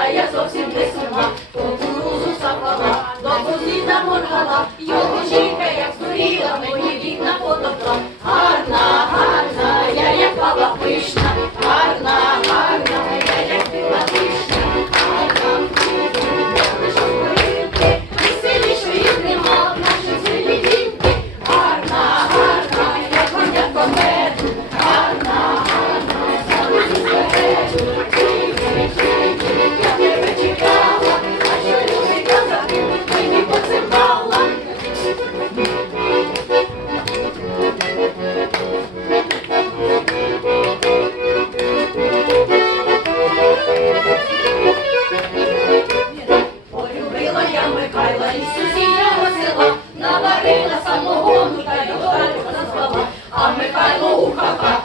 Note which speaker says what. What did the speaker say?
Speaker 1: та я зовсім не сумна. Марина самогону та його слова, а Михайло у хаха.